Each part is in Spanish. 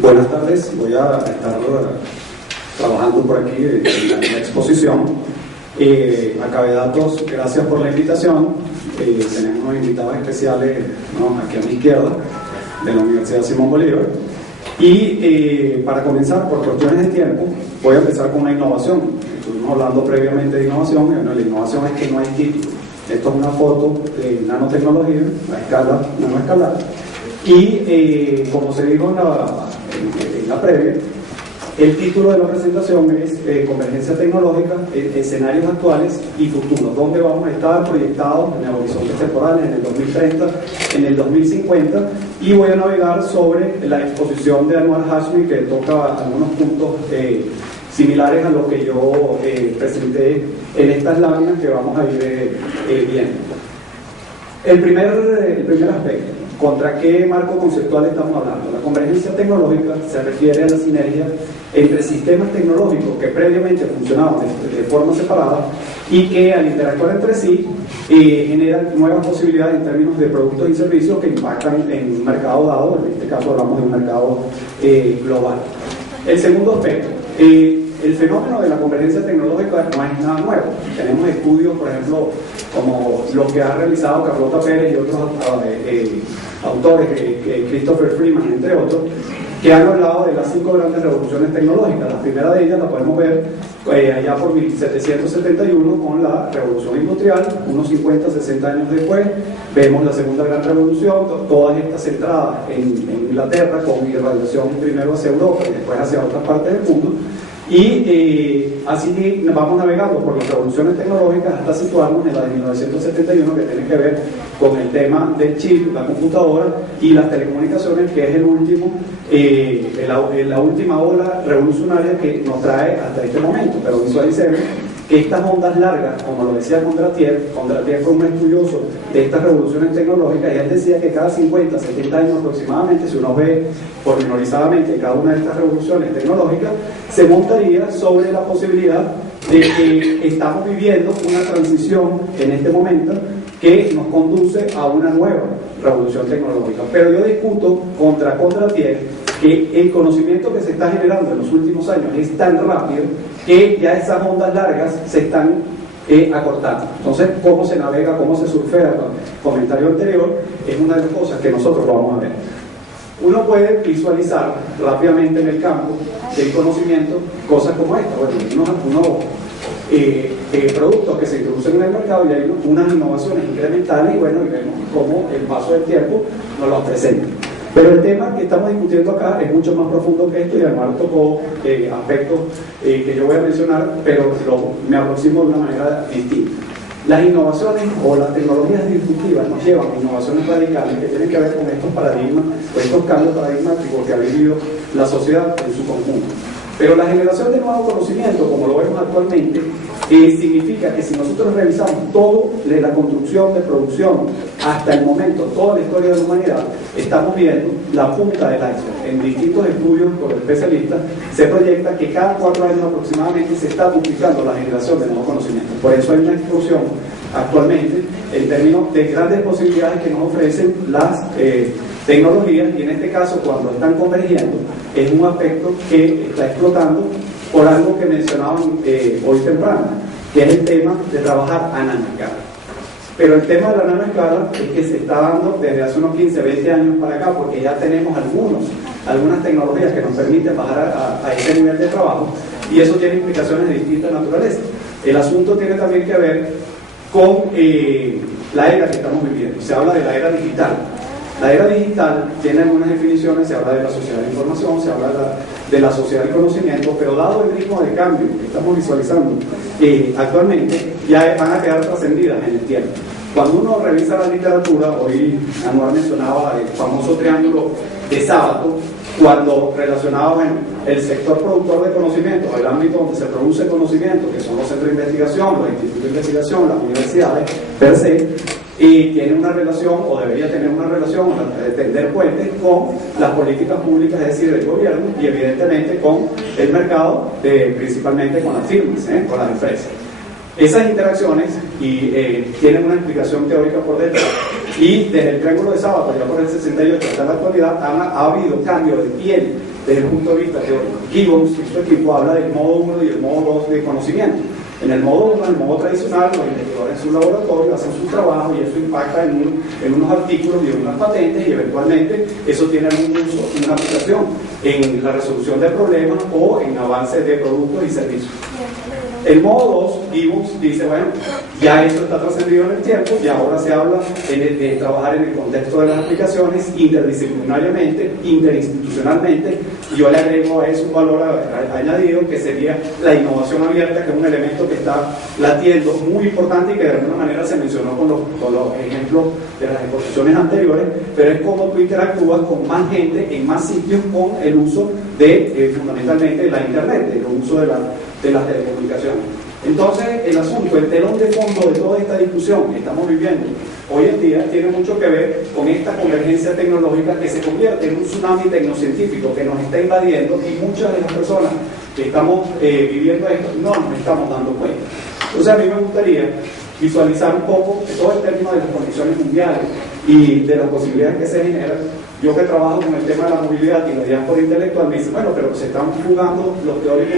Buenas tardes, voy a estar trabajando por aquí en la exposición. A Cabedatos, gracias por la invitación. Tenemos unos invitados especiales, ¿no?, aquí a mi izquierda, de la Universidad Simón Bolívar. Y para comenzar, por cuestiones de tiempo, voy a empezar con una innovación. Estuvimos hablando previamente de innovación, y bueno, la innovación es que no hay título. Esto es una foto de nanotecnología, a escala, nanoescalar. Y como se dijo en la previa, el título de la presentación es Convergencia Tecnológica, escenarios actuales y futuros, donde vamos a estar proyectados en el horizonte temporales, en el 2030, en el 2050, y voy a navegar sobre la exposición de Anwar Hashmi, que toca algunos puntos similares a lo que yo presenté en estas láminas que vamos a ir viendo. El primer aspecto, ¿contra qué marco conceptual estamos hablando? La convergencia tecnológica se refiere a la sinergia entre sistemas tecnológicos que previamente funcionaban de forma separada y que al interactuar entre sí generan nuevas posibilidades en términos de productos y servicios que impactan en un mercado dado. En este caso hablamos de un mercado global. El segundo aspecto, el fenómeno de la convergencia tecnológica no es nada nuevo. Tenemos estudios, por ejemplo, como los que ha realizado Carlota Pérez y otros autores, Christopher Freeman, entre otros, que han hablado de las 5 grandes revoluciones tecnológicas. La primera de ellas la podemos ver allá por 1771 con la revolución industrial. Unos 50-60 años después vemos la segunda gran revolución, todas estas centradas en Inglaterra, con irradiación primero hacia Europa y después hacia otras partes del mundo. Y así vamos navegando por las revoluciones tecnológicas hasta situarnos en la de 1971, que tiene que ver con el tema del chip, la computadora y las telecomunicaciones, que es el último, la última ola revolucionaria que nos trae hasta este momento. Pero visualicemos que estas ondas largas, como lo decía Kondratiev fue un estudioso de estas revoluciones tecnológicas, y él decía que cada 50, 70 años aproximadamente, si uno ve pormenorizadamente cada una de estas revoluciones tecnológicas, se montaría sobre la posibilidad de que estamos viviendo una transición en este momento que nos conduce a una nueva revolución tecnológica. Pero yo discuto contra Kondratiev que el conocimiento que se está generando en los últimos años es tan rápido que ya esas ondas largas se están acortando. Entonces, ¿cómo se navega, cómo se surfea? El comentario anterior es una de las cosas que nosotros vamos a ver. Uno puede visualizar rápidamente en el campo del conocimiento cosas como esta. Bueno, unos productos que se introducen en el mercado y hay unas innovaciones incrementales, y bueno, y vemos cómo el paso del tiempo nos los presenta. Pero el tema que estamos discutiendo acá es mucho más profundo que esto, y además tocó aspectos que yo voy a mencionar, pero me aproximo de una manera distinta. Las innovaciones o las tecnologías disruptivas nos llevan a innovaciones radicales que tienen que ver con estos paradigmas, o estos cambios paradigmáticos que ha vivido la sociedad en su conjunto. Pero la generación de nuevo conocimiento, como lo vemos actualmente, significa que si nosotros revisamos todo de la construcción de producción hasta el momento, toda la historia de la humanidad, estamos viendo la punta del iceberg. En distintos estudios por especialistas se proyecta que cada 4 años aproximadamente se está duplicando la generación de nuevos conocimientos. Por eso hay una explosión actualmente en términos de grandes posibilidades que nos ofrecen las tecnologías, y en este caso, cuando están convergiendo, es un aspecto que está explotando por algo que mencionaban hoy temprano, que es el tema de trabajar a nanoescala. Pero el tema de la nanoescala es que se está dando desde hace unos 15-20 años para acá, porque ya tenemos algunas tecnologías que nos permiten bajar a ese nivel de trabajo, y eso tiene implicaciones de distinta naturaleza. El asunto tiene también que ver con la era que estamos viviendo. Se habla de la era digital. La era digital tiene algunas definiciones, se habla de la sociedad de información, se habla de la sociedad del conocimiento, pero dado el ritmo de cambio que estamos visualizando actualmente, ya van a quedar trascendidas en el tiempo. Cuando uno revisa la literatura, hoy Anwar mencionaba el famoso triángulo de Sábato, cuando relacionaba el sector productor de conocimiento, el ámbito donde se produce conocimiento, que son los centros de investigación, los institutos de investigación, las universidades per se, y tiene una relación, o debería tener una relación, tender puentes con las políticas públicas, es decir, del gobierno, y evidentemente con el mercado, principalmente con las firmas, con las empresas. Esas interacciones tienen una explicación teórica por detrás, y desde el triángulo de Sábato, ya por el 68 hasta la actualidad, ha habido cambio de piel desde el punto de vista teórico. Gibbons y su equipo habla del modo 1 y el modo 2 de conocimiento. En el modo 1, el modo tradicional, los investigadores en su laboratorio hacen su trabajo y eso impacta en unos artículos y en unas patentes, y eventualmente eso tiene algún uso, una aplicación en la resolución de problemas o en avance de productos y servicios. El modo 2, Gibbons dice, bueno, ya esto está trascendido en el tiempo y ahora se habla de trabajar en el contexto de las aplicaciones interdisciplinariamente, interinstitucionalmente, y yo le agrego a eso un valor añadido que sería la innovación abierta, que es un elemento que está latiendo muy importante y que de alguna manera se mencionó con los ejemplos de las exposiciones anteriores, pero es cómo tú interactúas con más gente en más sitios con el uso de fundamentalmente la internet, el uso de las telecomunicaciones. Entonces, el asunto, el telón de fondo de toda esta discusión que estamos viviendo hoy en día tiene mucho que ver con esta convergencia tecnológica que se convierte en un tsunami tecnocientífico que nos está invadiendo, y muchas de las personas que estamos viviendo esto no nos estamos dando cuenta. Entonces, a mí me gustaría visualizar un poco todo el término de las condiciones mundiales y de las posibilidades que se generan. Yo que trabajo con el tema de la movilidad y la diáspora intelectual, me dice, bueno, pero se están jugando los teóricos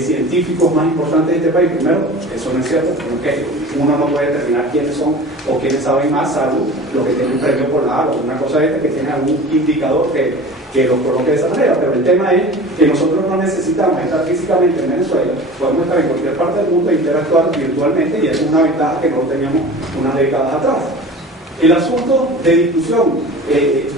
científicos más importantes de este país. Primero, eso no es cierto, porque uno no puede determinar quiénes son o quiénes saben más, salvo los que tienen premio por la o una cosa esta que tiene algún indicador que los coloque de esa manera. Pero el tema es que nosotros no necesitamos estar físicamente en Venezuela, podemos estar en cualquier parte del mundo e interactuar virtualmente, y eso es una ventaja que no teníamos unas décadas atrás. El asunto de discusión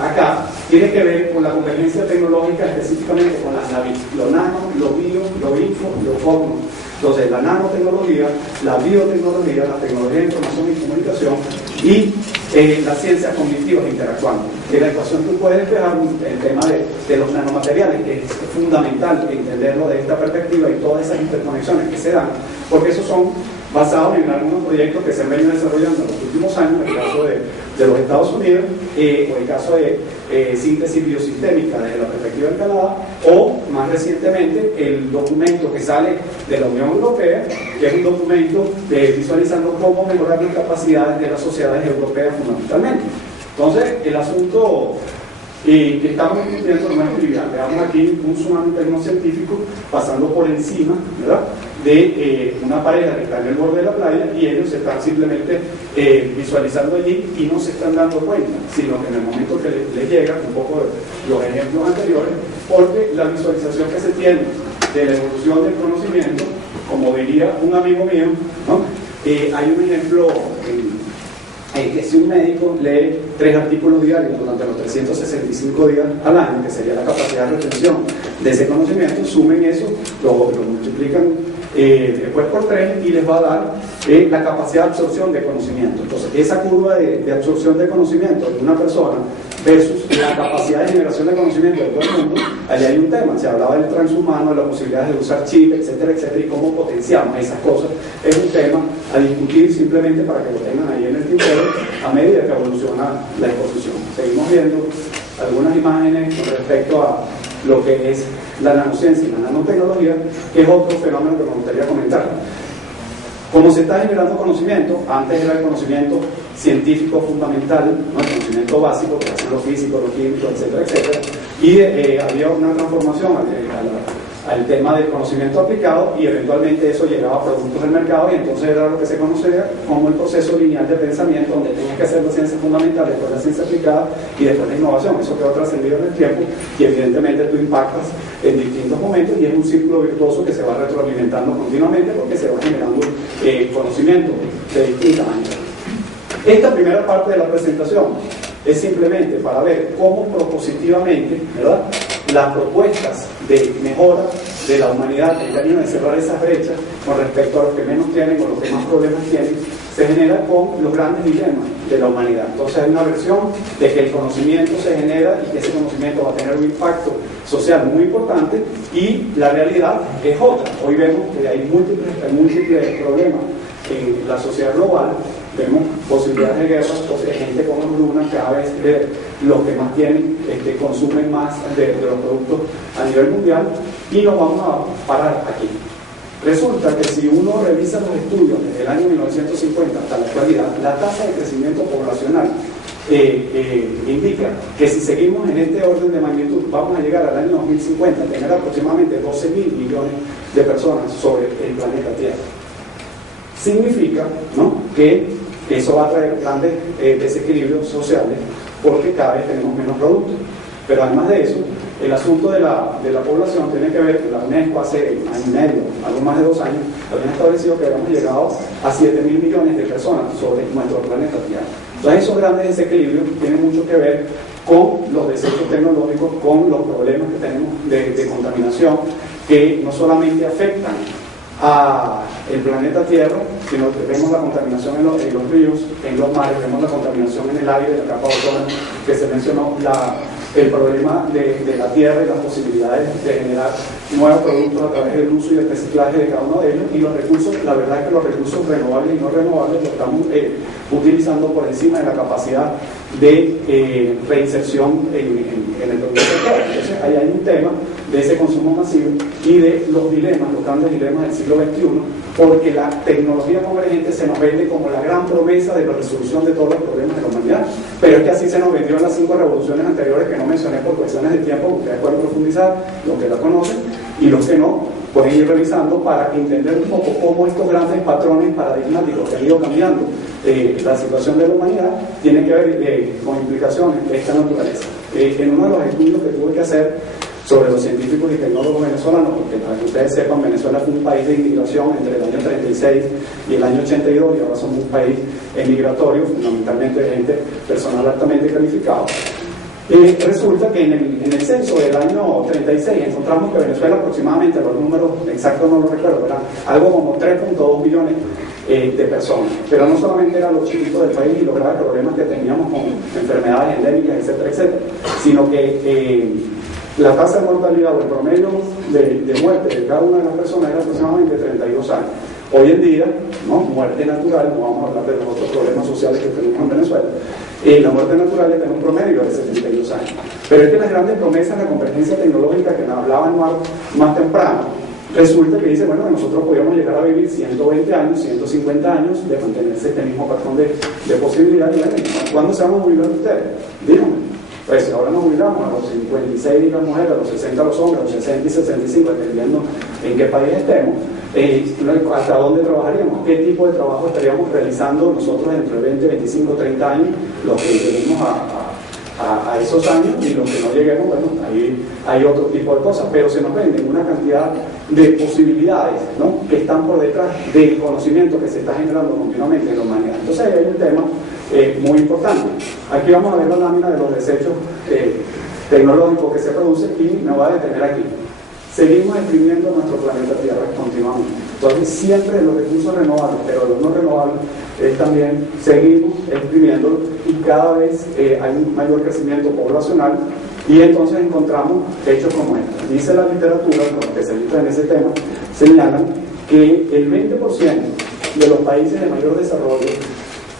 acá tiene que ver con la convergencia tecnológica, específicamente con lo nano, lo bio, lo info y lo cogno. Entonces, la nanotecnología, la biotecnología, la tecnología de información y comunicación y las ciencias cognitivas interactuando. En la ecuación tú puedes despejar el tema de los nanomateriales, que es fundamental entenderlo de esta perspectiva, y todas esas interconexiones que se dan, porque esos son basados en algunos proyectos que se han venido desarrollando en los últimos años, el caso de los Estados Unidos, o el caso de síntesis biosistémica desde la perspectiva de Canadá, o más recientemente el documento que sale de la Unión Europea, que es un documento visualizando cómo mejorar las capacidades de las sociedades europeas fundamentalmente. Entonces, el asunto que estamos discutiendo no es trivial. Veamos aquí un tsunami tecnocientífico pasando por encima, ¿verdad?, de una pareja que está en el borde de la playa, y ellos están simplemente visualizando allí y no se están dando cuenta, sino que en el momento que les llega, un poco de los ejemplos anteriores, porque la visualización que se tiene de la evolución del conocimiento, como diría un amigo mío, ¿no? Hay un ejemplo que si un médico lee 3 artículos diarios durante los 365 días al año, que sería la capacidad de retención de ese conocimiento, sumen eso, lo multiplican después por 3 y les va a dar la capacidad de absorción de conocimiento. Entonces, esa curva de absorción de conocimiento de una persona versus la capacidad de generación de conocimiento de todo el mundo, allá hay un tema. Se hablaba del transhumano, de la posibilidad de usar chip, etcétera, etcétera, y cómo potenciamos esas cosas. Es un tema a discutir, simplemente para que lo tengan ahí en el tintero a medida que evoluciona la exposición. Seguimos viendo algunas imágenes con respecto a lo que es la nanociencia y la nanotecnología, que es otro fenómeno que me gustaría comentar. Como se está generando conocimiento, antes era el conocimiento científico fundamental, ¿no?, el conocimiento básico, que es lo físico, lo químico, etcétera, etcétera, y había una transformación al tema del conocimiento aplicado, y eventualmente eso llegaba a productos del mercado, y entonces era lo que se conocía como el proceso lineal de pensamiento, donde tenías que hacer la ciencia fundamental, después la ciencia aplicada y después la innovación. Eso quedó trascendido en el tiempo, y evidentemente tú impactas en distintos momentos, y es un círculo virtuoso que se va retroalimentando continuamente porque se va generando conocimiento de distintas maneras. Esta primera parte de la presentación es simplemente para ver cómo propositivamente, ¿verdad?, las propuestas de mejora de la humanidad en términos de cerrar esas brechas con respecto a los que menos tienen o los que más problemas tienen, se genera con los grandes dilemas de la humanidad. Entonces hay una versión de que el conocimiento se genera y que ese conocimiento va a tener un impacto social muy importante, y la realidad es otra. Hoy vemos que hay múltiples problemas en la sociedad global. Vemos posibilidades de guerra, gente con hambruna, cada vez los que más tienen consumen más de los productos a nivel mundial, y nos vamos a parar aquí. Resulta que si uno revisa los estudios desde el año 1950 hasta la actualidad, la tasa de crecimiento poblacional indica que si seguimos en este orden de magnitud, vamos a llegar al año 2050 a tener aproximadamente 12.000 millones de personas sobre el planeta Tierra. Significa, ¿no?, que eso va a traer grandes desequilibrios sociales porque cada vez tenemos menos productos. Pero además de eso, el asunto de la población tiene que ver que la UNESCO hace año y medio, algo más de 2 años, habían establecido que habíamos llegado a 7.000 millones de personas sobre nuestro planeta Tierra. Entonces esos grandes desequilibrios tienen mucho que ver con los desechos tecnológicos, con los problemas que tenemos de contaminación, que no solamente afectan a el planeta Tierra, sino que vemos la contaminación en los ríos, en los mares, vemos la contaminación en el aire, la capa de ozono que se mencionó, el problema de la tierra y las posibilidades de generar nuevos productos a través del uso y el reciclaje de cada uno de ellos, y los recursos, la verdad es que los recursos renovables y no renovables los estamos utilizando por encima de la capacidad de reinserción en el producto. Entonces ahí hay un tema de ese consumo masivo y de los dilemas, los grandes dilemas del siglo XXI, porque la tecnología convergente se nos vende como la gran promesa de la resolución de todos los problemas de la humanidad, pero es que así se nos vendió en las 5 revoluciones anteriores que no mencioné por cuestiones de tiempo, ustedes pueden profundizar, los que la conocen, y los que no, pueden ir revisando para entender un poco cómo estos grandes patrones paradigmáticos que han ido cambiando la situación de la humanidad tienen que ver con implicaciones de esta naturaleza. En uno de los estudios que tuve que hacer sobre los científicos y tecnólogos venezolanos, porque para que ustedes sepan, Venezuela fue un país de inmigración entre el año 36 y el año 82, y ahora somos un país emigratorio, fundamentalmente de gente personal altamente calificado. Resulta que en el censo del año 36 encontramos que Venezuela aproximadamente, los números exactos no los recuerdo, eran algo como 3.2 millones de personas, pero no solamente eran los chiquitos del país y los graves problemas que teníamos con enfermedades endémicas, etcétera, etcétera, sino que la tasa de mortalidad o el promedio de muerte de cada una de las personas era aproximadamente 32 años. Hoy en día, ¿no?, muerte natural, no vamos a hablar de los otros problemas sociales que tenemos en Venezuela, la muerte natural tiene un promedio de 72 años. Pero es que las grandes promesas de la convergencia tecnológica que nos hablaban más temprano, resulta que dice, bueno, que nosotros podíamos llegar a vivir 120 años, 150 años, de mantenerse este mismo patrón de posibilidad. Y ¿cuándo se van a jubilar ustedes? Díganme. Pues ahora nos jubilamos a los 56 las mujeres, a los 60 los hombres, a los 60 y 65, dependiendo en qué país estemos. ¿Hasta dónde trabajaríamos? ¿Qué tipo de trabajo estaríamos realizando nosotros entre 20, 25, 30 años, los que lleguemos a esos años, y los que no lleguemos, bueno, ahí hay otro tipo de cosas, pero se nos venden una cantidad de posibilidades, ¿no?, que están por detrás del conocimiento que se está generando continuamente en la humanidad. Entonces ahí hay un tema muy importante. Aquí vamos a ver la lámina de los desechos tecnológicos que se producen y me voy a detener aquí. Seguimos exprimiendo nuestro planeta Tierra continuamente. Entonces siempre los recursos renovables, pero los no renovables también seguimos exprimiéndolo, y cada vez hay un mayor crecimiento poblacional, y entonces encontramos hechos como estos. Dice la literatura, los especialistas en ese tema señalan que el 20% de los países de mayor desarrollo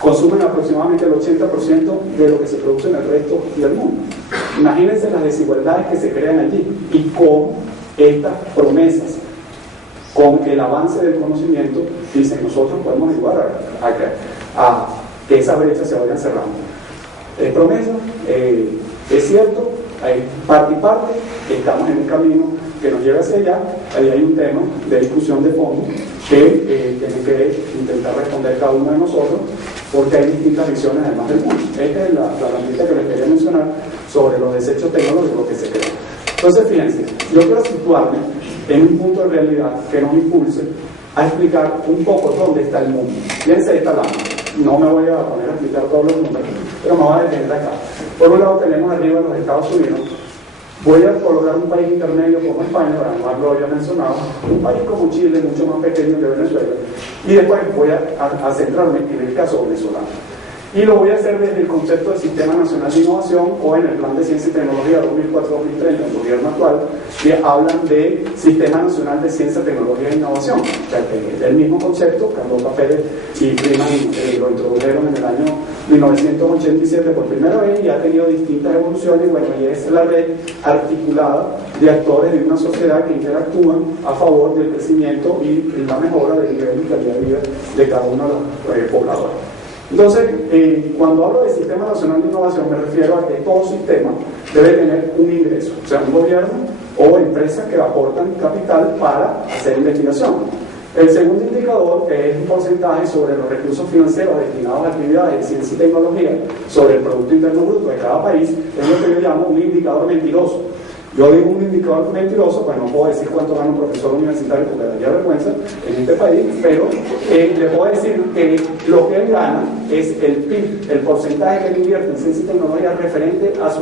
consumen aproximadamente el 80% de lo que se produce en el resto del mundo. Imagínense las desigualdades que se crean allí y cómo estas promesas, con el avance del conocimiento, dicen nosotros podemos ayudar a que esa brecha se vaya cerrando. Es promesa, es cierto, hay parte y parte, estamos en un camino que nos lleva hacia allá. Ahí hay un tema de discusión de fondo que tiene que intentar responder cada uno de nosotros, porque hay distintas visiones además del mundo. Esta es la herramienta que les quería mencionar sobre los desechos tecnológicos que se crean. Entonces, fíjense, yo quiero situarme en un punto de realidad que nos impulse a explicar un poco dónde está el mundo. Fíjense esta lámina. No me voy a poner a explicar todos los números, pero me voy a detener acá. Por un lado tenemos arriba los Estados Unidos. Voy a colocar un país intermedio como España, para no lo había mencionado, un país como Chile, mucho más pequeño que Venezuela, y después voy a centrarme en el caso venezolano. Y lo voy a hacer desde el concepto del Sistema Nacional de Innovación o en el Plan de Ciencia y Tecnología 2004-2030, el gobierno actual, que hablan de Sistema Nacional de Ciencia, Tecnología e Innovación. O sea, que es el mismo concepto, Carlota Pérez y Freeman lo introdujeron en el año 1987 por primera vez y ha tenido distintas evoluciones. Bueno, y es la red articulada de actores de una sociedad que interactúan a favor del crecimiento y la mejora del nivel y calidad de vida de cada uno de los pobladores. Entonces, cuando hablo de Sistema Nacional de Innovación me refiero a que todo sistema debe tener un ingreso, o sea, un gobierno o empresas que aportan capital para hacer investigación. El segundo indicador es un porcentaje sobre los recursos financieros destinados a actividades de ciencia y tecnología sobre el Producto Interno Bruto de cada país, es lo que yo llamo un indicador mentiroso. Yo digo un indicador mentiroso, pues no puedo decir cuánto gana un profesor universitario porque daría vergüenza en este país, pero le puedo decir que lo que él gana es el PIB, el porcentaje que él invierte en ciencia y tecnología referente a su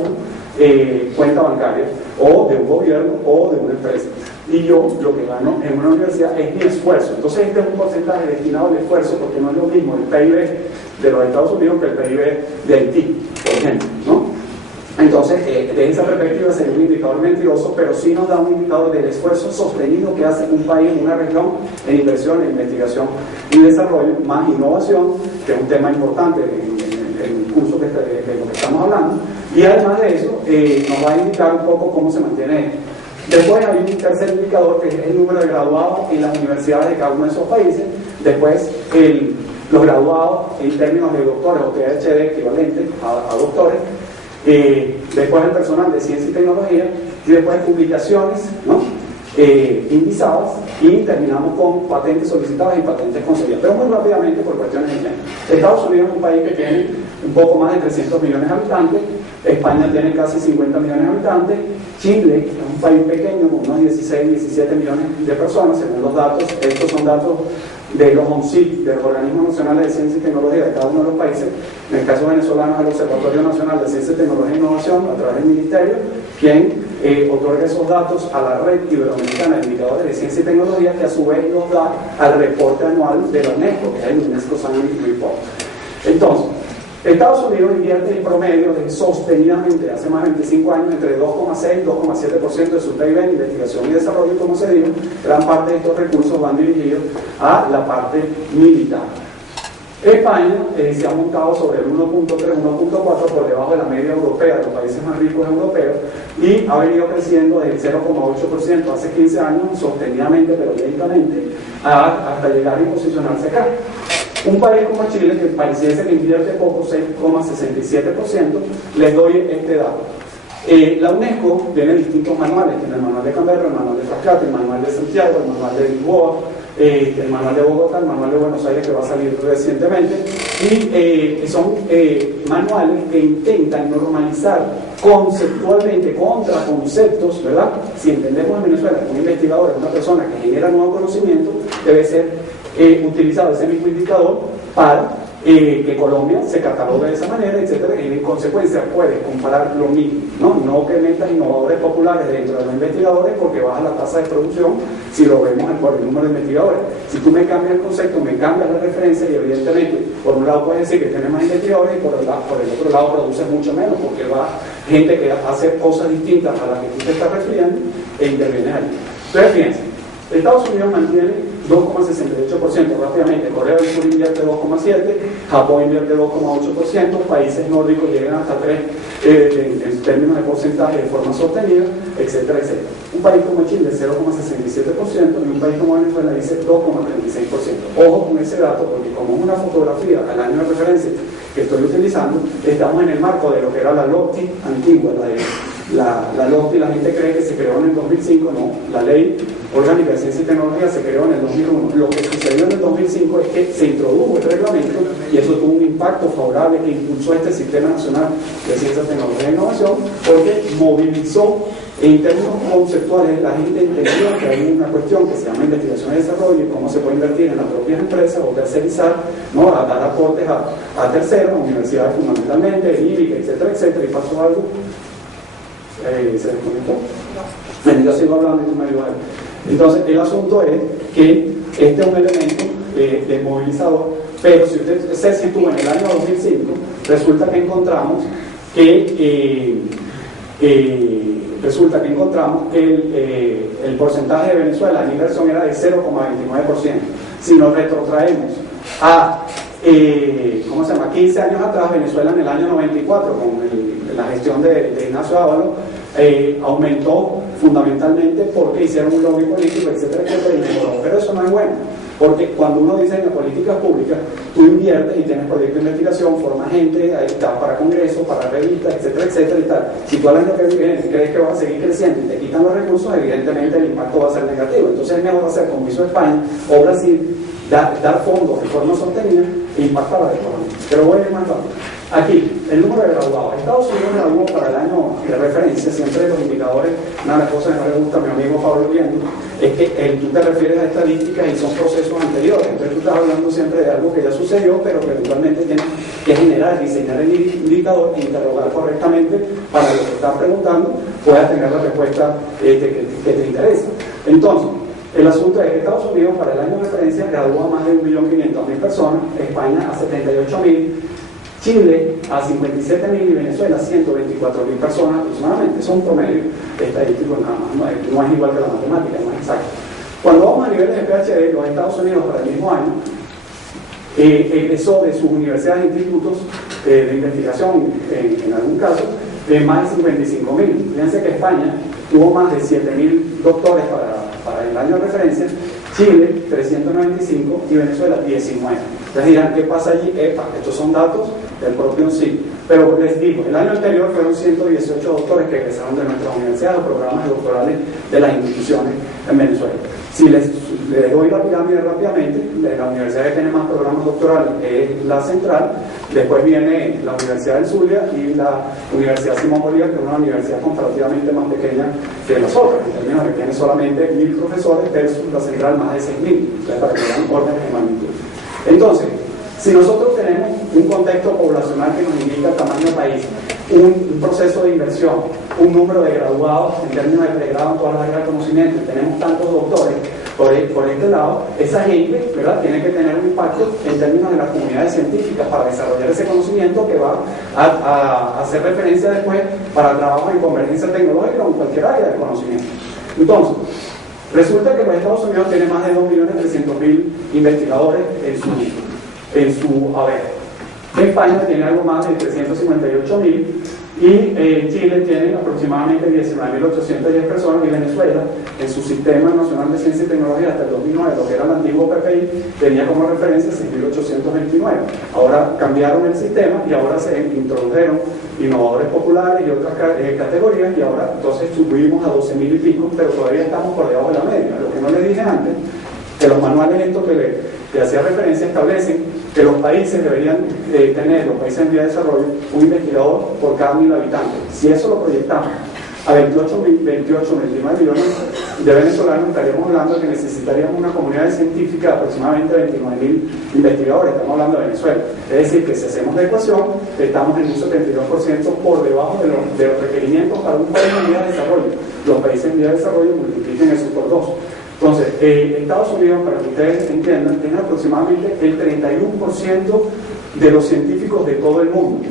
cuenta bancaria, o de un gobierno o de una empresa. Y yo lo que gano en una universidad es mi esfuerzo. Entonces este es un porcentaje destinado al esfuerzo, porque no es lo mismo el PIB de los Estados Unidos que el PIB de Haití, por ejemplo, ¿no? Entonces, de esa perspectiva sería un indicador mentiroso, pero sí nos da un indicador del esfuerzo sostenido que hace un país, una región, en inversión, en investigación y desarrollo, más innovación, que es un tema importante en el curso de lo que estamos hablando. Y además de eso, nos va a indicar un poco cómo se mantiene esto. Después hay un tercer indicador, que es el número de graduados en las universidades de cada uno de esos países. Después, los graduados en términos de doctores o PhD equivalente a doctores. Después el personal de ciencia y tecnología, y después publicaciones, ¿no? Indizadas, y terminamos con patentes solicitadas y patentes concedidas. Pero muy rápidamente, por cuestiones de tiempo. Estados Unidos es un país que tiene un poco más de 300 millones de habitantes, España tiene casi 50 millones de habitantes, Chile es un país pequeño con unos 16, 17 millones de personas, según los datos. Estos son datos de los ONCIT, de los Organismos Nacionales de Ciencia y Tecnología de cada uno de los países. En el caso venezolano es el Observatorio Nacional de Ciencia, Tecnología e Innovación, a través del Ministerio, quien otorga esos datos a la Red Iberoamericana de Indicadores de Ciencia y Tecnología, que a su vez los da al reporte anual de la UNESCO, que es el UNESCO Science Report. Entonces, Estados Unidos invierte en promedio sostenidamente hace más de 25 años entre 2,6 y 2,7% de su PIB en investigación y desarrollo, como se dijo. Gran parte de estos recursos van dirigidos a la parte militar. España se ha montado sobre el 1.3, 1.4 por debajo de la media europea, de los países más ricos europeos, y ha venido creciendo del 0,8% hace 15 años, sostenidamente pero lentamente, hasta llegar y posicionarse acá. Un país como Chile, que pareciese que invierte poco, 6,67%, les doy este dato. La UNESCO tiene distintos manuales, tiene el manual de Canberra, el manual de Frascati, el manual de Santiago, el manual de Lisboa, el manual de Bogotá, el manual de Buenos Aires, que va a salir recientemente, y son manuales que intentan normalizar conceptualmente contra conceptos, ¿verdad? Si entendemos en Venezuela que un investigador es una persona que genera nuevo conocimiento, debe ser utilizado ese mismo indicador para que Colombia se catalogue de esa manera, etcétera, y en consecuencia puedes comparar lo mismo, no que metas innovadores populares dentro de los investigadores porque baja la tasa de producción si lo vemos por el número de investigadores. Si tú me cambias el concepto, me cambias la referencia, y evidentemente por un lado puedes decir que tienes más investigadores y por el otro lado produces mucho menos, porque va gente que hace cosas distintas a las que tú te estás refiriendo e intervienes ahí. Entonces fíjense, Estados Unidos mantiene 2,68% rápidamente, Corea del Sur invierte 2,7%, Japón invierte 2,8%, países nórdicos llegan hasta 3% en términos de porcentaje de forma sostenida, etcétera, etcétera. Un país como Chile 0,67% y un país como Venezuela dice 2,36%. Ojo con ese dato, porque como es una fotografía al año de referencia que estoy utilizando, estamos en el marco de lo que era la LOCTI antigua, la LOCTI, la gente cree que se creó en el 2005, no, la Ley Orgánica de Ciencia y Tecnología se creó en el 2001. Lo que sucedió en el 2005 es que se introdujo el reglamento y eso tuvo un impacto favorable que impulsó este Sistema Nacional de Ciencia, Tecnología e Innovación, porque movilizó en términos conceptuales. La gente entendió que hay una cuestión que se llama investigación y desarrollo y cómo se puede invertir en las propias empresas o tercerizar, ¿no? A dar aportes a terceros, a universidades fundamentalmente, IBIC, etcétera, etcétera. Y pasó algo. ¿Se desconectó? Bueno, yo sigo hablando y tú me ayudas. Entonces, el asunto es que este es un elemento desmovilizador pero si usted se sitúa en el año 2005, resulta que encontramos que el porcentaje de Venezuela en inversión era de 0,29%. Si nos retrotraemos a 15 años atrás, Venezuela en el año 94, con la gestión de Ignacio Ábalos, aumentó fundamentalmente porque hicieron un lobby político, etcétera, etcétera, y mejoró. Pero eso no es bueno, porque cuando uno diseña políticas públicas, tú inviertes y tienes proyectos de investigación, formas gente, ahí está para congresos, para revistas, etcétera, etcétera, y tal. Si tú al año que viene crees que vas a seguir creciendo y te quitan los recursos, evidentemente el impacto va a ser negativo. Entonces es mejor hacer, como hizo España o Brasil, dar fondos de forma sostenida e impactar a la economía. Pero voy a ir más rápido. Aquí, el número de graduados. Estados Unidos graduó para el año de referencia, siempre los indicadores, una de las cosas que no le gusta a mi amigo Pablo Viendo, es que tú te refieres a estadísticas y son procesos anteriores. Entonces tú estás hablando siempre de algo que ya sucedió, pero que eventualmente tienes que generar, diseñar el indicador e interrogar correctamente para que lo que estás preguntando puedas tener la respuesta que te interesa. Entonces, el asunto es que Estados Unidos para el año de referencia graduó a más de 1.500.000 personas, España a 78.000, Chile a 57.000 y Venezuela a 124.000 personas aproximadamente. Son promedios estadísticos nada más, no es igual que la matemática, no es exacto. Cuando vamos a niveles de PhD, los Estados Unidos para el mismo año egresó de sus universidades e institutos de investigación, en algún caso, de más de 55.000. Fíjense que España tuvo más de 7.000 doctores para el año de referencia, Chile 395 y Venezuela 19. Entonces dirán, ¿qué pasa allí? Estos son datos del propio CIC. Pero les digo, el año anterior fueron 118 doctores que egresaron de nuestras universidades, los programas doctorales de las instituciones en Venezuela. Si les doy la pirámide rápidamente, la universidad que tiene más programas doctorales es la Central, después viene la Universidad del Zulia y la Universidad Simón Bolívar, que es una universidad comparativamente más pequeña que las otras, en términos de que tiene solamente 1.000 profesores versus la Central más de 6.000, entonces para que vean órdenes de magnitud. Entonces, si nosotros tenemos un contexto poblacional que nos indica el tamaño del país, un proceso de inversión, un número de graduados en términos de pregrado en todas las áreas de conocimiento, tenemos tantos doctores por este lado, esa gente, ¿verdad?, tiene que tener un impacto en términos de las comunidades científicas para desarrollar ese conocimiento que va a hacer referencia después para trabajo en convergencia tecnológica o en cualquier área del conocimiento. Entonces, resulta que los Estados Unidos tienen más de 2.300.000 investigadores en su haber. España tiene algo más de 358.000 y Chile tiene aproximadamente 19.810 personas y Venezuela en su Sistema Nacional de Ciencia y Tecnología hasta el 2009, lo que era el antiguo PPI, tenía como referencia 6.829. Ahora cambiaron el sistema y ahora se introdujeron innovadores populares y otras categorías y ahora entonces subimos a 12.000 y pico, pero todavía estamos por debajo de la media. Lo que no les dije antes, que los manuales estos que hacía referencia establecen que los países deberían tener, los países en vía de desarrollo, un investigador por cada 1.000 habitantes. Si eso lo proyectamos a 29 millones de venezolanos, estaríamos hablando de que necesitaríamos una comunidad científica de aproximadamente 29.000 investigadores. Estamos hablando de Venezuela. Es decir, que si hacemos la ecuación, estamos en un 72% por debajo de los requerimientos para un país en vía de desarrollo. Los países en vía de desarrollo multipliquen eso por 2. Entonces, Estados Unidos, para que ustedes entiendan, tiene aproximadamente el 31% de los científicos de todo el mundo.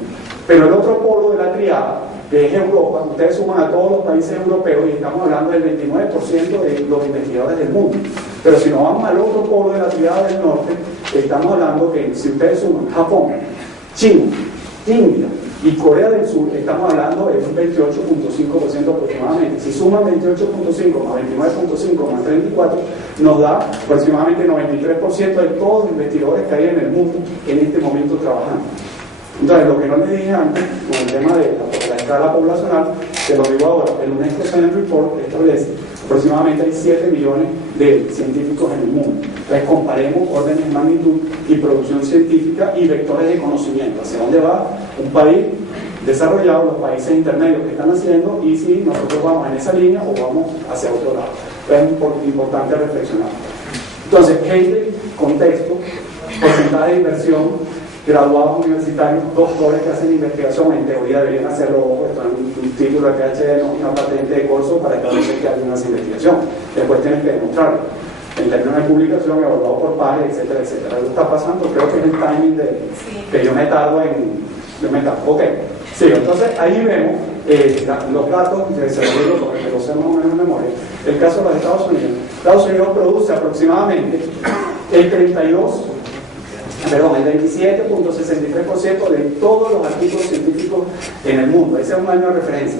Pero el otro polo de la triada, que es Europa, ustedes suman a todos los países europeos y estamos hablando del 29% de los investigadores del mundo. Pero si nos vamos al otro polo de la triada del norte, estamos hablando que si ustedes suman Japón, China, India y Corea del Sur, estamos hablando de un 28.5% aproximadamente. Si suman 28.5 más 29.5 más 34, nos da aproximadamente 93% de todos los investigadores que hay en el mundo en este momento trabajando. Entonces, lo que no les dije antes, con el tema de la escala poblacional, te lo digo ahora, el UNESCO Science Report establece aproximadamente hay 7 millones de científicos en el mundo. Entonces, comparemos órdenes de magnitud y producción científica y vectores de conocimiento. ¿Hacia dónde va un país desarrollado, los países intermedios que están haciendo y si nosotros vamos en esa línea o vamos hacia otro lado? Es importante reflexionar. Entonces, gente, contexto, porcentaje de inversión, graduados universitarios, doctores que hacen investigación, en teoría deberían hacerlo, esto es un título de PhD, no una patente de curso para establecer que alguien hace investigación. Después tienes que demostrarlo. en términos de publicación, evaluado por pares, etcétera, etcétera. Algo está pasando, creo que es el timing que yo me tardo ok. Sí, entonces ahí vemos los datos de desarrollo, porque me lo sé más o menos en memoria. El caso de los Estados Unidos. Estados Unidos produce aproximadamente el 27.63% de todos los artículos científicos en el mundo. Ese es un año de referencia.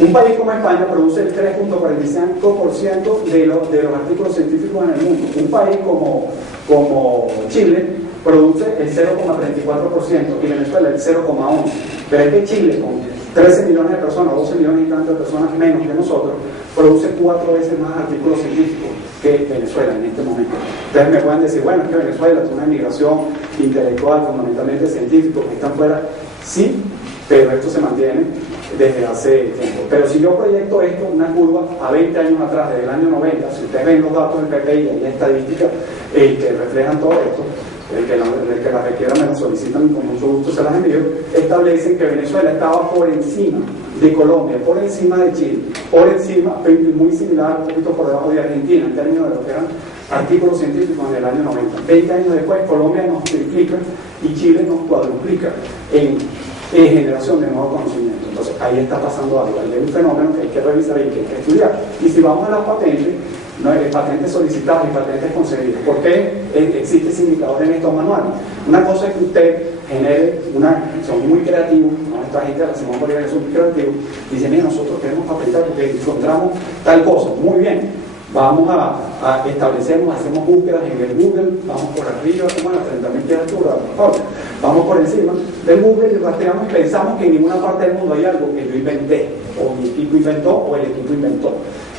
Un país como España produce el 3.45% de los artículos científicos en el mundo. Un país como Chile produce el 0.34% y Venezuela el 0.1%. Pero es que Chile, con 13 millones de personas, 12 millones y tantas de personas menos que nosotros, produce 4 veces más artículos científicos que Venezuela en este momento. Entonces me pueden decir, bueno, es que Venezuela es una migración intelectual, fundamentalmente científica, que están fuera. Sí, pero esto se mantiene desde hace tiempo. Pero si yo proyecto esto, una curva a 20 años atrás, desde el año 90, si ustedes ven los datos del PPI y hay estadísticas que reflejan todo esto, el que las requieran me lo solicitan, con mucho gusto se las envío, establecen que Venezuela estaba por encima de Colombia, por encima de Chile, por encima, muy similar, un poquito por debajo de Argentina, en términos de lo que eran artículos científicos en el año 90. 20 años después, Colombia nos triplica y Chile nos cuadruplica en generación de nuevo conocimiento. Entonces ahí está pasando algo, hay un fenómeno que hay que revisar y que hay que estudiar. Y si vamos a las patentes, no hay patentes solicitadas y patentes concedidas. ¿Por qué existe ese indicador en estos manuales? Una cosa es que usted genere son muy creativos, ¿no? Esta gente de la Simón Bolívar son muy creativos, dice, mira, nosotros queremos patentar porque encontramos tal cosa, muy bien, vamos a establecemos, hacemos búsquedas en el Google, vamos por arriba, como a las 30.000 pies de altura, vamos por encima del Google y rastreamos y pensamos que en ninguna parte del mundo hay algo que yo inventé, o mi equipo inventó, o el equipo inventó.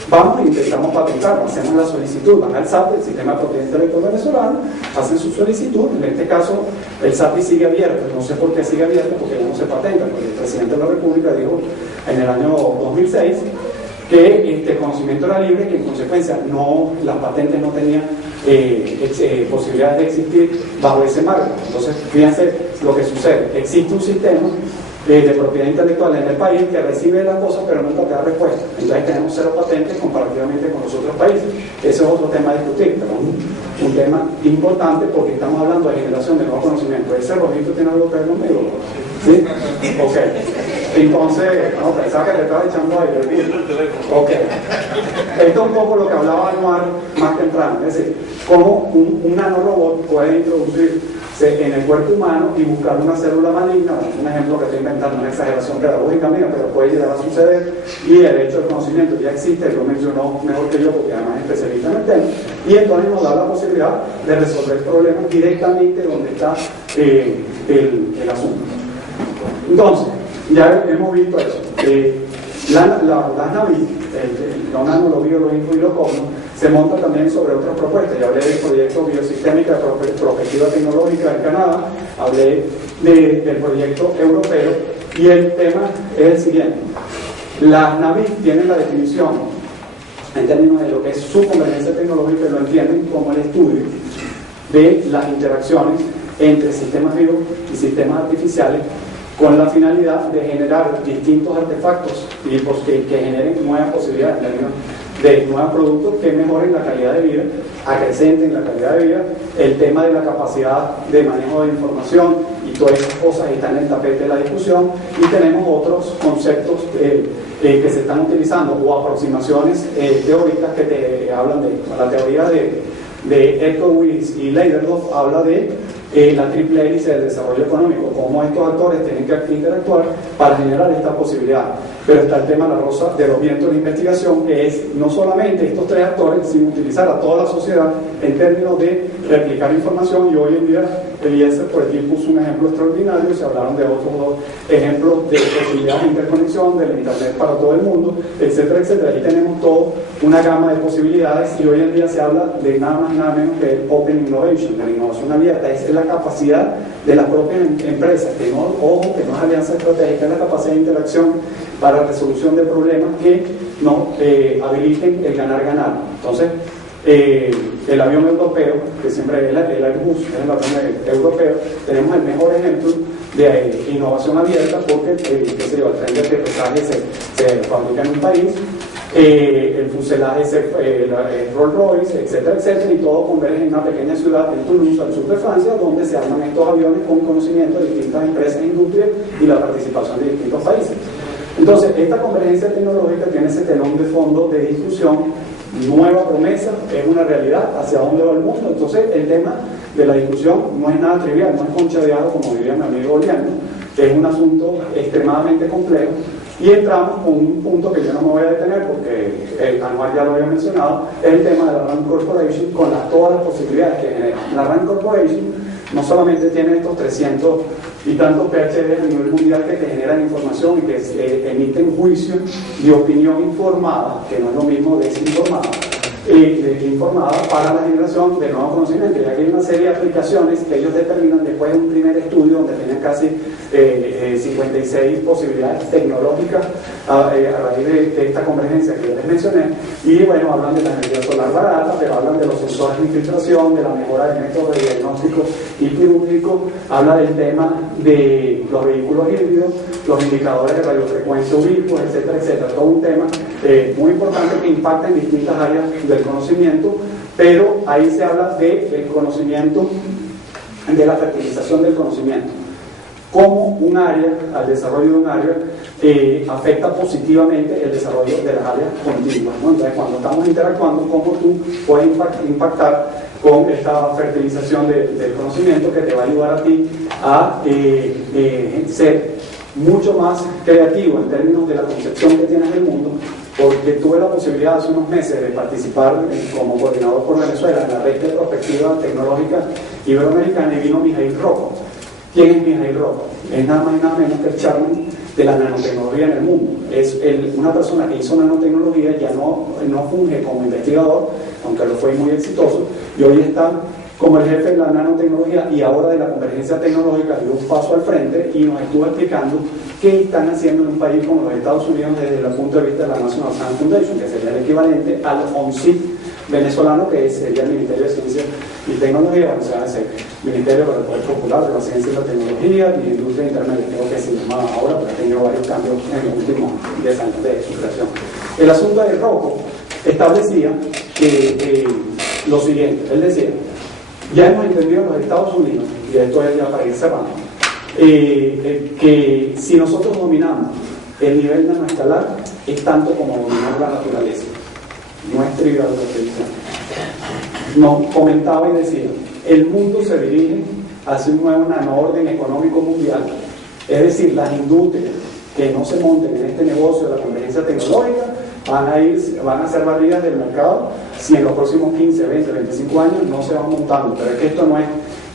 Vamos e intentamos patentarlo, hacemos la solicitud, van al SAPI, el Sistema de Propiedad Intelectual Venezolano, hacen su solicitud, en este caso el SAPI sigue abierto, no sé por qué sigue abierto, porque ya no se patenta, porque el presidente de la República dijo en el año 2006 que conocimiento era libre, que en consecuencia las patentes no tenían posibilidades de existir bajo ese marco. Entonces, fíjense lo que sucede, existe un sistema de propiedad intelectual en el país que recibe la cosa pero nunca te da respuesta. Entonces tenemos 0 patentes comparativamente con los otros países. Ese es otro tema a discutir, pero un tema importante porque estamos hablando de generación de nuevos conocimientos. ¿Ese rojito tiene algo que ver conmigo? ¿Sí? Ok. Entonces, no, pensaba que le estaba echando aire. Ok. Esto es un poco lo que hablaba Anuar más temprano, es decir, cómo un nanorobot puede introducirse en el cuerpo humano y buscar una célula maligna. Un ejemplo que estoy inventando, una exageración pedagógica mía, pero puede llegar a suceder, y el hecho del conocimiento ya existe, lo mencionó mejor que yo porque además es especialista en el tema, y entonces nos da la posibilidad de resolver problemas directamente donde está el asunto. Entonces, ya hemos visto eso. Las navis, lo nano, lo bio, lo info y lo cosmo, se monta también sobre otras propuestas. Ya hablé del proyecto Biosistémica de Perspectiva Tecnológica en Canadá, hablé del proyecto europeo, y el tema es el siguiente. Las navis tienen la definición en términos de lo que es su conveniencia tecnológica, y lo entienden como el estudio de las interacciones entre sistemas vivos y sistemas artificiales, con la finalidad de generar distintos artefactos y que generen nuevas posibilidades de nuevos productos que mejoren la calidad de vida, acrecenten la calidad de vida. El tema de la capacidad de manejo de información y todas esas cosas están en el tapete de la discusión, y tenemos otros conceptos que se están utilizando, o aproximaciones teóricas que te hablan de la teoría de Ecowitz y Leiderdorf. Habla de la triple hélice del desarrollo económico, cómo estos actores tienen que interactuar para generar esta posibilidad. Pero está el tema de la rosa de los vientos de investigación, que es no solamente estos 3 actores, sino utilizar a toda la sociedad en términos de replicar información. Y hoy en día Eliezer por aquí puso un ejemplo extraordinario, y se hablaron de otros 2 ejemplos de posibilidades de interconexión, del internet para todo el mundo, etcétera, etcétera. Ahí tenemos toda una gama de posibilidades, y hoy en día se habla de nada más nada menos que Open Innovation, de la innovación abierta. Es la capacidad de las propias empresas, que no es alianza estratégica, es la capacidad de interacción para la resolución de problemas que nos habiliten el ganar-ganar. Entonces, el avión europeo, que siempre es el Airbus, es el avión europeo, tenemos el mejor ejemplo de innovación abierta, porque el tren de aterrizaje se fabrica en un país, el fuselaje es Rolls Royce, etcétera, etcétera, y todo converge en una pequeña ciudad en Toulouse, al sur de Francia, donde se arman estos aviones con conocimiento de distintas empresas e industrias y la participación de distintos países. Entonces, esta convergencia tecnológica tiene ese telón de fondo de discusión, nueva promesa, es una realidad, hacia dónde va el mundo. Entonces, el tema de la discusión no es nada trivial, no es conchadeado, como diría mi amigo Oliano, es un asunto extremadamente complejo. Y entramos con un punto que yo no me voy a detener porque el Anual ya lo había mencionado, es el tema de la RAND Corporation con todas las posibilidades que genera. La RAND Corporation no solamente tiene estos 300 y tantos PhDs a nivel mundial que te generan información y que emiten juicios de opinión informada, que no es lo mismo desinformada, informada para la generación de nuevos conocimientos. Y aquí hay una serie de aplicaciones que ellos determinan después de un primer estudio donde tenían casi 56 posibilidades tecnológicas a raíz de esta convergencia que yo les mencioné. Y bueno, hablan de la energía solar barata, pero hablan de los sensores de infiltración, de la mejora de métodos de diagnóstico y quirúrgico, habla del tema de los vehículos híbridos, los indicadores de radiofrecuencia ubicuos, etcétera, etcétera. Todo un tema muy importante que impacta en distintas áreas del conocimiento, pero ahí se habla del conocimiento, de la fertilización del conocimiento, cómo un área, al desarrollo de un área, afecta positivamente el desarrollo de las áreas contiguas, ¿no? Entonces, cuando estamos interactuando, cómo tú puedes impactar con esta fertilización del conocimiento que te va a ayudar a ti a ser mucho más creativo en términos de la concepción que tienes del mundo, porque tuve la posibilidad hace unos meses de participar como coordinador por Venezuela en la red de prospectiva tecnológica iberoamericana y vino Mijail Rocco. ¿Quién es Mijail Rocco? Es nada más y nada menos que el chairman de la nanotecnología en el mundo. Es una persona que hizo nanotecnología, ya no funge como investigador, aunque lo fue muy exitoso, y hoy está como el jefe de la nanotecnología y ahora de la convergencia tecnológica, dio un paso al frente y nos estuvo explicando qué están haciendo en un país como los Estados Unidos desde el punto de vista de la National Science Foundation, que sería el equivalente al ONCYT venezolano, que sería el Ministerio de Ciencia y Tecnología, o sea, es el Ministerio para el Poder Popular de la Ciencia y la Tecnología y Industria Intermedia, creo que se llama ahora, pero ha tenido varios cambios en los últimos 10 años de su creación. El asunto de Rocco establecía que lo siguiente, él decía: ya hemos entendido en los Estados Unidos, y esto es ya para ir cerrando, que si nosotros dominamos el nivel nanoescalar, es tanto como dominar la naturaleza. No es trivial lo que estoy diciendo. Nos comentaba y decía: el mundo se dirige hacia un nuevo nanoorden económico mundial, es decir, las industrias que no se monten en este negocio de la convergencia tecnológica van a ser barridas del mercado si en los próximos 15, 20, 25 años no se van montando. Pero es que esto no es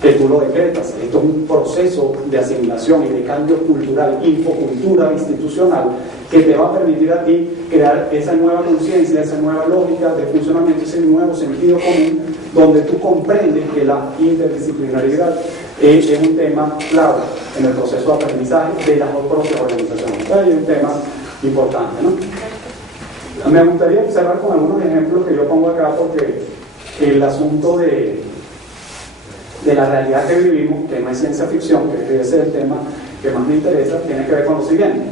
que tú lo decretas, esto es un proceso de asimilación y de cambio cultural, infocultura institucional, que te va a permitir a ti crear esa nueva conciencia, esa nueva lógica de funcionamiento, ese nuevo sentido común, donde tú comprendes que la interdisciplinariedad es un tema clave en el proceso de aprendizaje de las propias organizaciones. Es un tema importante, ¿no? Me gustaría observar con algunos ejemplos que yo pongo acá, porque el asunto de la realidad que vivimos, que no es ciencia ficción, que ese es el tema que más me interesa, tiene que ver con lo siguiente.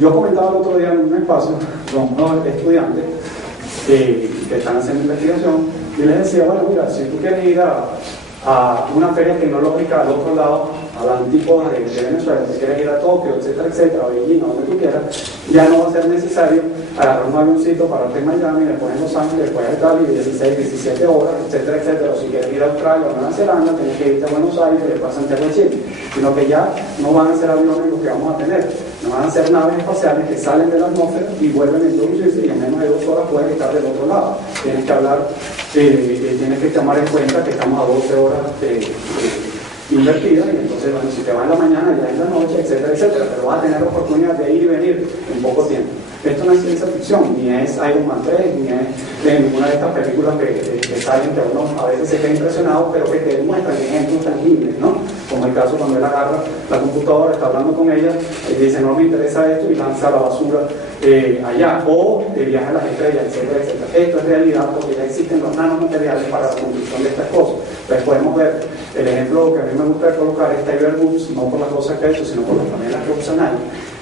Yo comentaba el otro día en un espacio con unos estudiantes que están haciendo investigación y les decía: bueno, mira, si tú quieres ir a una feria tecnológica al otro lado, a la antípoda de Venezuela, si quieres ir a Tokio, etcétera, etcétera, a Beijing, a donde tú quieras, ya no va a ser necesario agarrar un avioncito para irte a Miami, después en Los Ángeles, después de Cali, 16, 17 horas, etcétera, etcétera. O si quieres ir a Australia o a Nueva Zelanda, tienes que irte a Buenos Aires y después a Santiago de Chile. Sino que ya no van a ser aviones los que vamos a tener, no van a ser naves espaciales que salen de la atmósfera y vuelven a introducirse, y en menos de 2 horas pueden estar del otro lado. Tienes que hablar, tienes que tomar en cuenta que estamos a 12 horas invertidas, y entonces, bueno, si te va en la mañana, ya en la noche, etcétera, etcétera, pero vas a tener la oportunidad de ir y venir en poco tiempo. Esto no es ciencia ficción, ni es Iron Man 3, ni es de ninguna de estas películas que salen, que uno a veces se queda impresionado, pero que te demuestran ejemplos tangibles, ¿no? Como el caso cuando él agarra la computadora, está hablando con ella, y dice: no me interesa esto, y lanza la basura allá, o viaja a las estrellas, etcétera, etcétera. Esto es realidad, porque ya existen los nanomateriales para la construcción de estas cosas. Entonces podemos ver el ejemplo que a mí me gusta colocar es Tiger Woods, no por las cosas que ha hecho, sino por también las que usan ahí.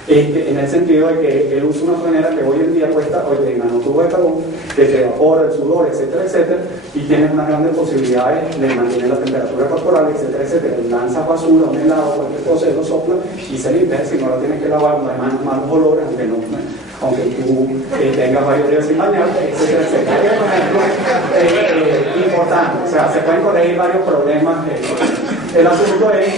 en el sentido de que él usa una franela que hoy en día cuesta, de nanotubo de carbón, que te evapora el sudor, etcétera, etcétera, y tienes unas grandes posibilidades de mantener la temperatura corporal, etcétera, etcétera. Lanzas basura, un helado, cualquier cosa, él lo sopla y se limpia, es decir, no la tienes que lavar, no hay malos olores, aunque tú tengas varios días sin bañarte, etcétera, etcétera. Importante, o sea, se pueden corregir varios problemas. El asunto es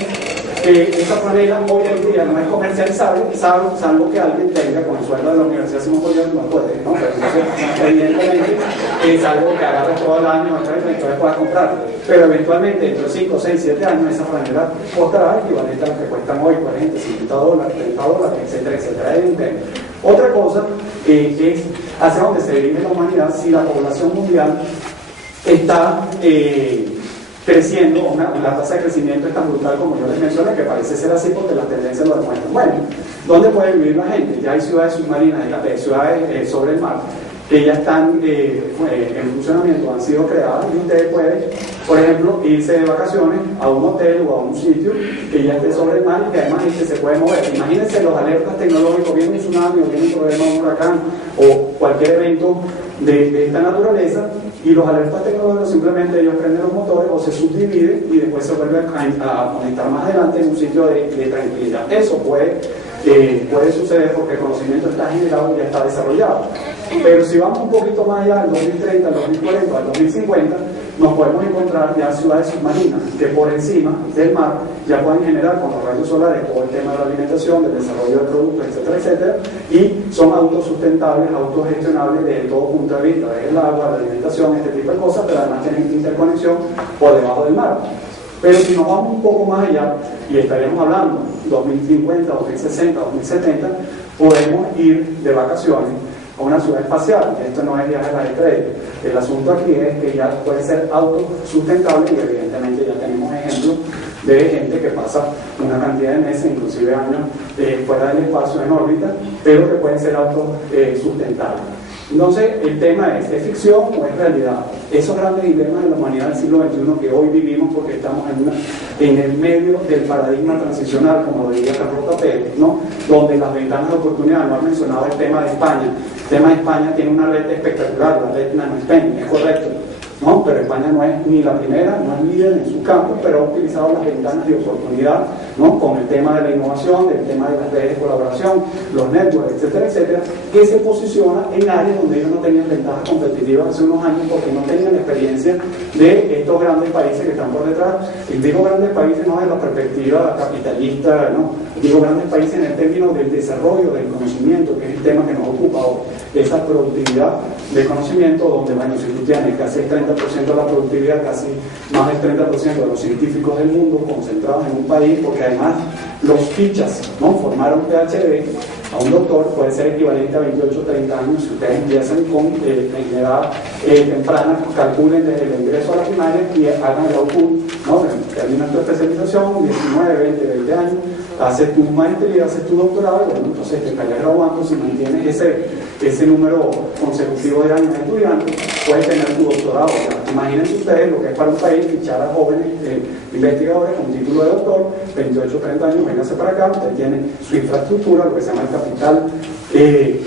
que esa franela hoy en día no es comercializable, salvo que alguien tenga con el sueldo de la Universidad Simón Bolívar, no puede, ¿no? Pero entonces, evidentemente, es algo que agarras todo el año, entonces puedas comprar. Pero eventualmente, dentro de 5, 6, 7 años, esa franela costará equivalente a lo que cuestan hoy, $40, $50, $30, etcétera, etcétera. Evidentemente. Otra cosa es hacia dónde se dirige la humanidad si la población mundial está creciendo, la tasa de crecimiento es tan brutal como yo les mencioné, que parece ser así porque las tendencias lo demuestran. Bueno, ¿dónde puede vivir la gente? Ya hay ciudades submarinas, ciudades sobre el mar, que ya están en funcionamiento, han sido creadas, y usted puede, por ejemplo, irse de vacaciones a un hotel o a un sitio que ya esté sobre el mar y que además se puede mover. Imagínense los alertas tecnológicos, viene un tsunami o viene un problema, un huracán o cualquier evento de esta naturaleza, y los alertas tecnológicos simplemente ellos prenden los motores o se subdividen y después se vuelven a conectar más adelante en un sitio de tranquilidad. Eso puede suceder porque el conocimiento está generado y ya está desarrollado. Pero si vamos un poquito más allá, al 2030, al 2040, al 2050, nos podemos encontrar ya ciudades submarinas que por encima del mar ya pueden generar con los rayos solares todo el tema de la alimentación, del desarrollo de productos, etcétera, etcétera, y son autosustentables, autogestionables desde todo punto de vista, desde el agua, la alimentación, este tipo de cosas, pero además tienen interconexión por debajo del mar. Pero si nos vamos un poco más allá, y estaríamos hablando 2050, 2060, 2070, podemos ir de vacaciones a una ciudad espacial. Esto no es viaje a las estrellas. El asunto aquí es que ya puede ser autosustentable y evidentemente ya tenemos ejemplos de gente que pasa una cantidad de meses, inclusive años, fuera del espacio en órbita, pero que pueden ser autosustentables. Entonces, el tema es ficción o es realidad? Esos grandes dilemas de la humanidad del siglo XXI que hoy vivimos porque estamos en el medio del paradigma transicional, como lo diría Carlota Pérez, ¿no? Donde las ventanas de oportunidad, no han mencionado el tema de España. El tema de España tiene una red espectacular, la red Nano Spain, es correcto, ¿no? Pero España no es ni la primera, no es líder en su campo, pero ha utilizado las ventanas de oportunidad, ¿no? Con el tema de la innovación, el tema de las redes de colaboración, los networks, etcétera, etcétera, que se posiciona en áreas donde ellos no tenían ventajas competitivas hace unos años porque no tenían experiencia de estos grandes países que están por detrás. Y digo grandes países no desde la perspectiva capitalista, ¿no? Digo grandes países en el término del desarrollo del conocimiento, que es el tema que nos ocupa hoy, esa productividad de conocimiento, donde, bueno, si tú tienes casi el 30% de la productividad, casi más del 30% de los científicos del mundo concentrados en un país, porque además los fichas, ¿no? Formar un PhD a un doctor puede ser equivalente a 28 o 30 años si ustedes empiezan con en edad temprana, calculen desde el ingreso a la primaria y hagan el output, ¿no? Terminan tu especialización, 19, 20 años, haces tu maestría, haces tu doctorado, y bueno, entonces te estarías graduando. Si mantienes ese número consecutivo de años de estudiantes, puedes tener tu doctorado. O sea, imagínense ustedes lo que es para un país fichar a jóvenes investigadores con título de doctor, 28 o 30 años, vénganse para acá, usted tiene su infraestructura, lo que se llama el capital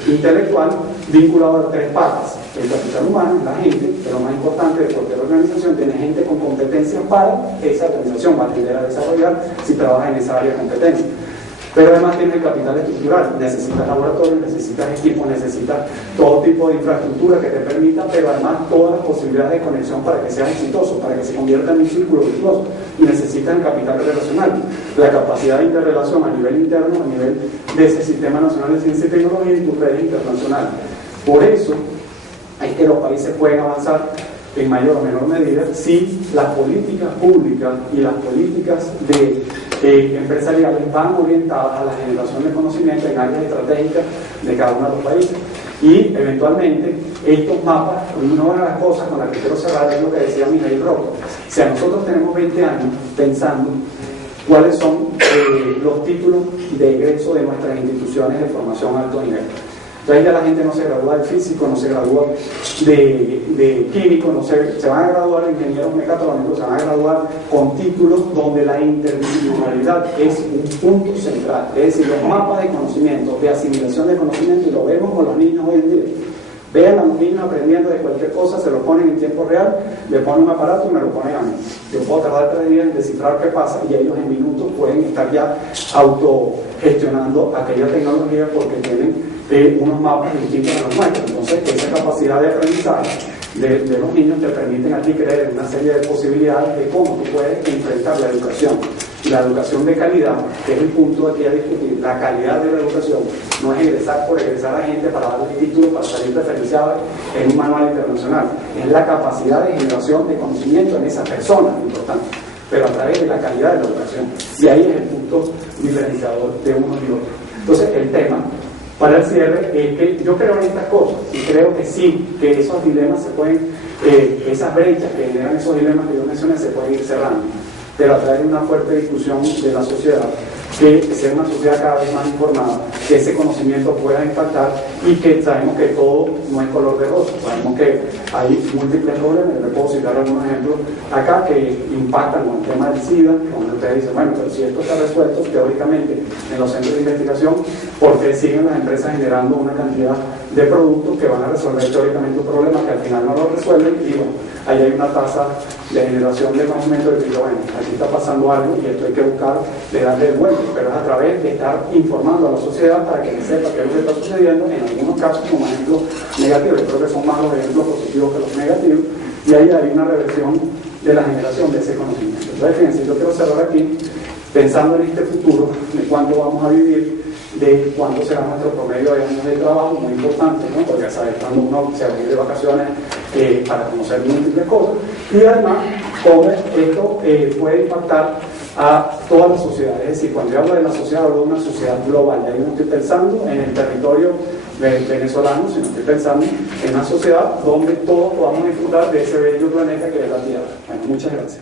intelectual, vinculado a 3 patas. El capital humano, la gente, pero lo más importante de cualquier organización, tiene gente con competencias para esa organización, va a tender a desarrollar si trabaja en esa área de competencia. Pero además tiene el capital estructural, necesitas laboratorios, necesitas equipos, necesitas todo tipo de infraestructura que te permita, pero además todas las posibilidades de conexión para que seas exitoso, para que se convierta en un círculo virtuoso. Y necesitas el capital relacional, la capacidad de interrelación a nivel interno, a nivel de ese Sistema Nacional de Ciencia y Tecnología y tus redes internacionales. Por eso es que los países pueden avanzar en mayor o menor medida si las políticas públicas y las políticas empresariales van orientadas a la generación de conocimiento en áreas estratégicas de cada uno de los países. Y eventualmente estos mapas, una de las cosas con las que quiero cerrar es lo que decía Mijaíl Rokh. O sea, nosotros tenemos 20 años pensando cuáles son los títulos de egreso de nuestras instituciones de formación a alto nivel. Entonces ahí ya la gente no se gradúa de físico, no se gradúa de químico, se van a graduar de ingenieros mecatrónicos, se van a graduar con títulos donde la interdisciplinaridad es un punto central. Es decir, los mapas de conocimiento, de asimilación de conocimiento, y lo vemos con los niños hoy en día. Vean a los niños aprendiendo de cualquier cosa, se lo ponen en tiempo real, le ponen un aparato y me lo ponen a mí. Yo puedo tardar 3 días en descifrar qué pasa y ellos en minutos pueden estar ya autogestionando aquella tecnología porque tienen unos mapas distintos a los nuestros. Entonces, esa capacidad de aprendizaje de los niños te permiten a ti creer en una serie de posibilidades de cómo tú puedes enfrentar la educación. La educación de calidad, que es el punto aquí a discutir, la calidad de la educación no es egresar por egresar a gente para darle títulos para salir referenciado en un manual internacional, es la capacidad de generación de conocimiento en esa persona, importante, pero a través de la calidad de la educación, y ahí es el punto diferenciador de uno y otro. Entonces el tema para el cierre es que yo creo en estas cosas y creo que sí, que esos dilemas se pueden, esas brechas que generan esos dilemas que yo mencioné se pueden ir cerrando, pero a través de una fuerte discusión de la sociedad, que sea una sociedad cada vez más informada, que ese conocimiento pueda impactar y que sabemos que todo no es color de rosa, sabemos que hay múltiples problemas. Yo les puedo citar algunos ejemplos acá que impactan con el tema del SIDA, donde ustedes dicen, bueno, pero si esto está resuelto teóricamente en los centros de investigación, ¿por qué siguen las empresas generando una cantidad de productos que van a resolver teóricamente un problema que al final no lo resuelven? Y bueno, ahí hay una tasa de generación de conocimiento de que, bueno, aquí está pasando algo y esto hay que buscar de darle el vuelto, pero es a través de estar informando a la sociedad para que sepa qué es lo que está sucediendo, en algunos casos como ejemplos negativos. Yo creo que son más los ejemplos positivos que los negativos, y ahí hay una reversión de la generación de ese conocimiento. Entonces, fíjense, yo quiero cerrar aquí pensando en este futuro, de cuánto vamos a vivir, de cuánto será nuestro promedio de años de trabajo, muy importante, ¿no? Porque ya sabes, cuando uno se va a ir de vacaciones para conocer múltiples cosas, y además cómo esto puede impactar a toda la sociedad. Es decir, cuando yo hablo de la sociedad, hablo de una sociedad global. Ya yo no estoy pensando en el territorio venezolano, sino estoy pensando en una sociedad donde todos podamos disfrutar de ese bello planeta que es la Tierra. Bueno, muchas gracias.